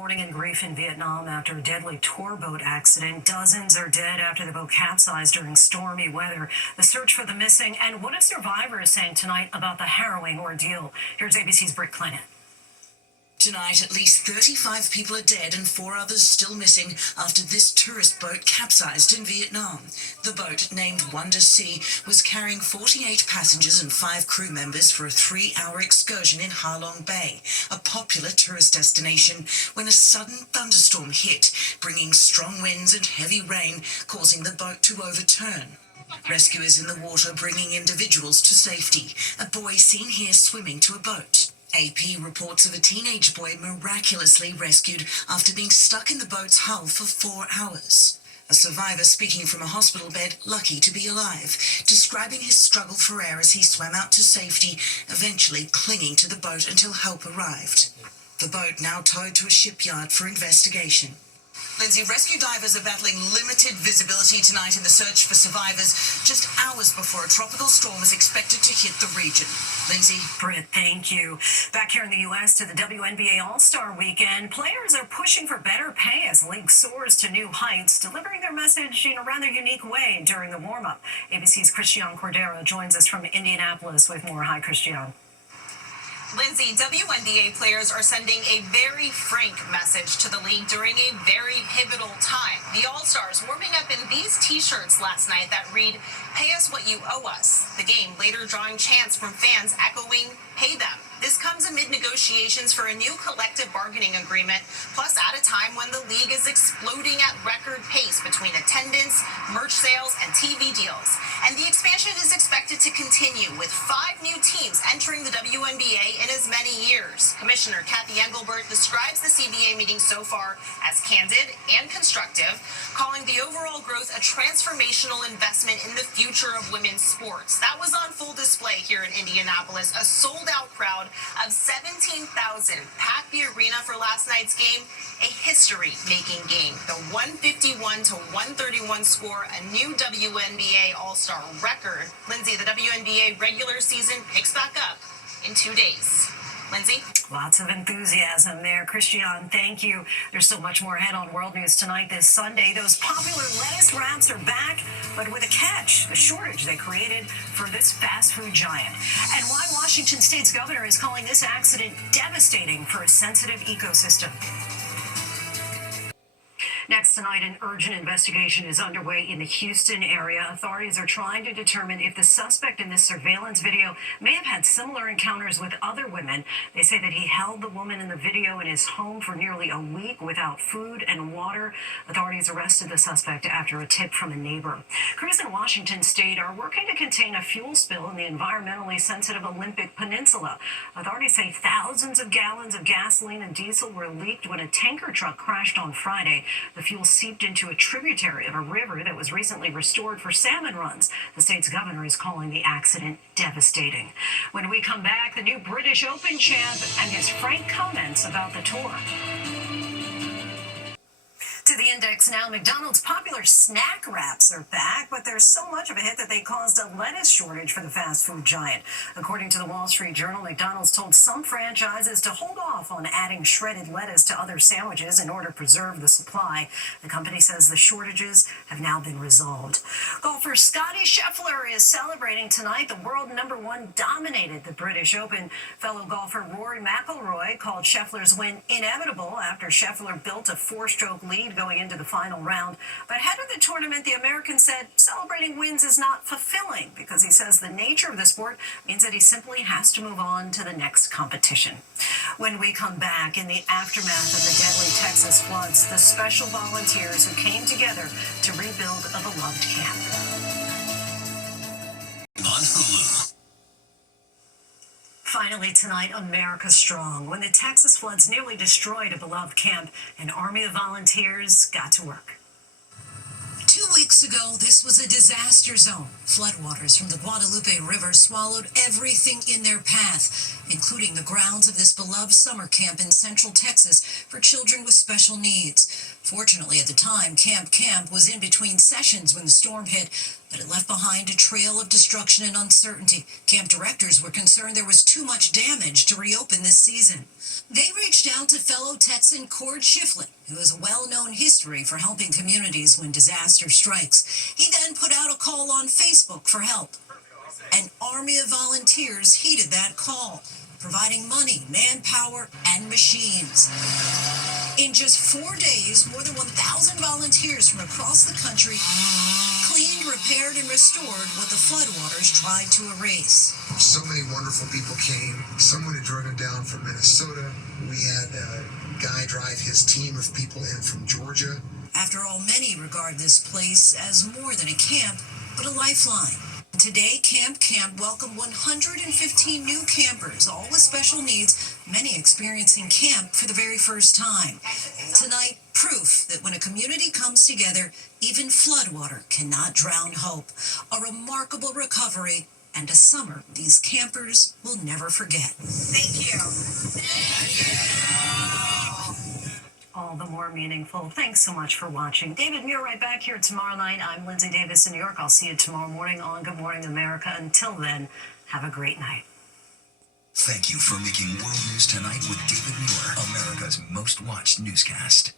Mourning and grief in Vietnam after a deadly tour boat accident. Dozens are dead after the boat capsized during stormy weather. The search for the missing and what a survivor is saying tonight about the harrowing ordeal. Here's ABC's Britt Clement. Tonight, at least 35 people are dead and 4 others still missing after this tourist boat capsized in Vietnam. The boat, named Wonder Sea, was carrying 48 passengers and 5 crew members for a 3-hour excursion in Ha Long Bay, a popular tourist destination, when a sudden thunderstorm hit, bringing strong winds and heavy rain, causing the boat to overturn. Rescuers in the water bringing individuals to safety. A boy seen here swimming to a boat. AP reports of a teenage boy miraculously rescued after being stuck in the boat's hull for 4 hours. A survivor speaking from a hospital bed, lucky to be alive, describing his struggle for air as he swam out to safety, eventually clinging to the boat until help arrived. The boat now towed to a shipyard for investigation. Lindsay, rescue divers are battling limited visibility tonight in the search for survivors just hours before a tropical storm is expected to hit the region. Lindsay? Britt, thank you. Back here in the U.S. to the WNBA All-Star Weekend, players are pushing for better pay as the league soars to new heights, delivering their message in a rather unique way during the warm-up. ABC's Christian Cordero joins us from Indianapolis with more. Hi, Christian. Lindsay, WNBA players are sending a very frank message to the league during a very pivotal time. The All-Stars warming up in these T-shirts last night that read, "Pay us what you owe us." The game later drawing chants from fans echoing, "Pay them." This comes amid negotiations for a new collective bargaining agreement, plus at a time when the league is exploding at record pace between attendance, merch sales, and TV deals. And the expansion is expected to continue with 5 new teams entering the WNBA in as many years. Commissioner Kathy Engelbert describes the CBA meeting so far as candid and constructive, calling the overall growth a transformational investment in the future of women's sports. That was on full display here in Indianapolis. A sold-out crowd of 17,000 packed the arena for last night's game, a history-making game. The 151-131 score, a new WNBA All-Star record. Lindsay, the WNBA regular season picks back up in 2 days. Lindsay? Lots of enthusiasm there. Christian, thank you. There's so much more ahead on World News Tonight this Sunday. Those popular lettuce wraps are back, but with a catch, the shortage they created for this fast food giant. And why Washington State's governor is calling this accident devastating for a sensitive ecosystem. Next tonight, an urgent investigation is underway in the Houston area. Authorities are trying to determine if the suspect in this surveillance video may have had similar encounters with other women. They say that he held the woman in the video in his home for nearly a week without food and water. Authorities arrested the suspect after a tip from a neighbor. Crews in Washington State are working to contain a fuel spill in the environmentally sensitive Olympic Peninsula. Authorities say thousands of gallons of gasoline and diesel were leaked when a tanker truck crashed on Friday. The fuel seeped into a tributary of a river that was recently restored for salmon runs. The state's governor is calling the accident devastating. When we come back, the new British Open champ and his frank comments about the tour. To the index now, McDonald's popular snack wraps are back, but there's so much of a hit that they caused a lettuce shortage for the fast food giant. According to the Wall Street Journal, McDonald's told some franchises to hold off on adding shredded lettuce to other sandwiches in order to preserve the supply. The company says the shortages have now been resolved. Golfer Scottie Scheffler is celebrating tonight. The world #1 dominated the British Open. Fellow golfer Rory McIlroy called Scheffler's win inevitable after Scheffler built a 4-stroke lead going into the final round. But ahead of the tournament, the American said celebrating wins is not fulfilling because he says the nature of the sport means that he simply has to move on to the next competition. When we come back, in the aftermath of the deadly Texas floods, the special volunteers who came together to rebuild a beloved camp. On Hulu. Finally tonight, America Strong. When the Texas floods nearly destroyed a beloved camp, an army of volunteers got to work. 2 weeks ago, this was a disaster zone. Floodwaters from the Guadalupe River swallowed everything in their path, including the grounds of this beloved summer camp in Central Texas for children with special needs. Fortunately, at the time, Camp was in between sessions when the storm hit, but it left behind a trail of destruction and uncertainty. Camp directors were concerned there was too much damage to reopen this season. They reached out to fellow Texan Cord Shiflett, who has a well-known history for helping communities when disaster strikes. He then put out a call on Facebook for help. An army of volunteers heeded that call, providing money, manpower, and machines. In just 4 days, more than 1,000 volunteers from across the country cleaned, repaired, and restored what the floodwaters tried to erase. So many wonderful people came. Someone had driven down from Minnesota. We had a guy drive his team of people in from Georgia. After all, many regard this place as more than a camp, but a lifeline. Today, Camp welcomed 115 new campers, all with special needs, many experiencing camp for the very first time. Tonight, proof that when a community comes together, even floodwater cannot drown hope. A remarkable recovery and a summer these campers will never forget. Thank you. All the more meaningful. Thanks so much for watching. David Muir right back here tomorrow night. I'm Lindsay Davis in New York. I'll see you tomorrow morning on Good Morning America. Until then, have a great night. Thank you for making World News Tonight with David Muir America's most watched newscast.